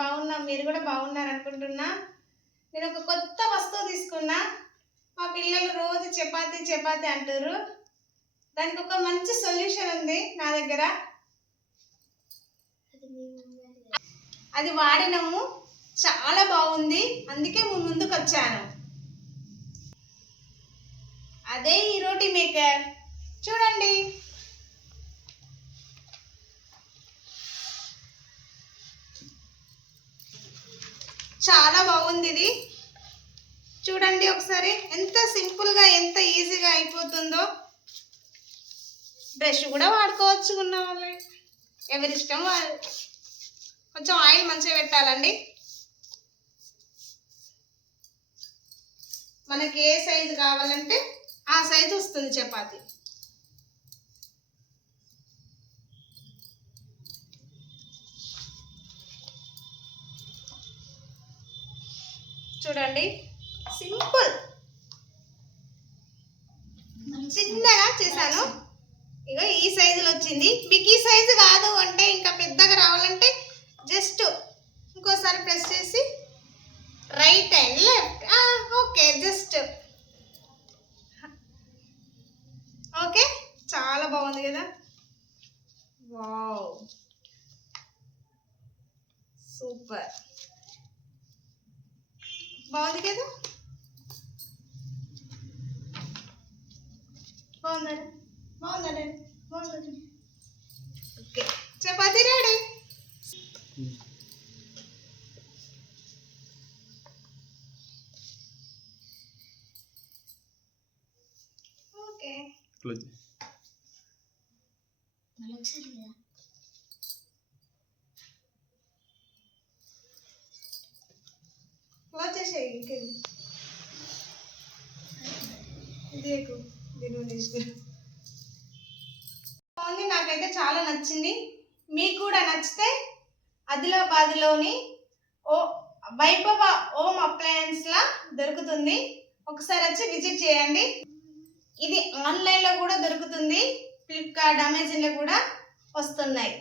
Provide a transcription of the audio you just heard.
బాగున్నాం, మీరు కూడా బాగున్నారు అనుకుంటున్నా. నేను ఒక కొత్త వస్తువు తీసుకున్నా. మా పిల్లలు రోజు చపాతీ చపాతీ అంటారు. దానికి ఒక మంచి సొల్యూషన్ ఉంది నా దగ్గర. అది వాడినాము, చాలా బాగుంది. అందుకే ముందుకు వచ్చాను. అదే ఈ రోటీ మేకర్. చూడండి, చాలా బాగుంది ఇది. చూడండి ఒకసారి ఎంత సింపుల్గా ఎంత ఈజీగా అయిపోతుందో. బ్రష్ కూడా వాడుకోవచ్చు ఉన్న వాళ్ళు, ఎవరిష్టం వాళ్ళు. కొంచెం ఆయిల్ మంచిగా పెట్టాలండి. మనకి ఏ సైజు కావాలంటే ఆ సైజు వస్తుంది చపాతీ. చూడండి, సింపుల్, చిన్నగా చేశాను. ఇగో ఈ సైజులో వచ్చింది. మీకు ఈ సైజు కాదు అంటే, ఇంకా పెద్దగా రావాలంటే జస్ట్ ఇంకోసారి ప్రెస్ చేసి right and left. Okay, just okay. చాలా బాగుంది కదా. వావ్, సూపర్, బాగుంది కదా. బాగుందండి, బాగుందండి, బాగుందండి. Okay, chapati ready. Okay, close చేసేయి. ఇంకేది దేకు దీని బాగుంది. నాకైతే చాలా నచ్చింది. మీకు కూడా నచ్చితే ఆదిలాబాద్లోని వైభవ హోమ్ అప్లయన్స్లా దొరుకుతుంది. ఒకసారి వచ్చి విజిట్ చేయండి. ఇది ఆన్లైన్లో కూడా దొరుకుతుంది. ఫ్లిప్కార్ట్, అమెజాన్లో కూడా వస్తున్నాయి.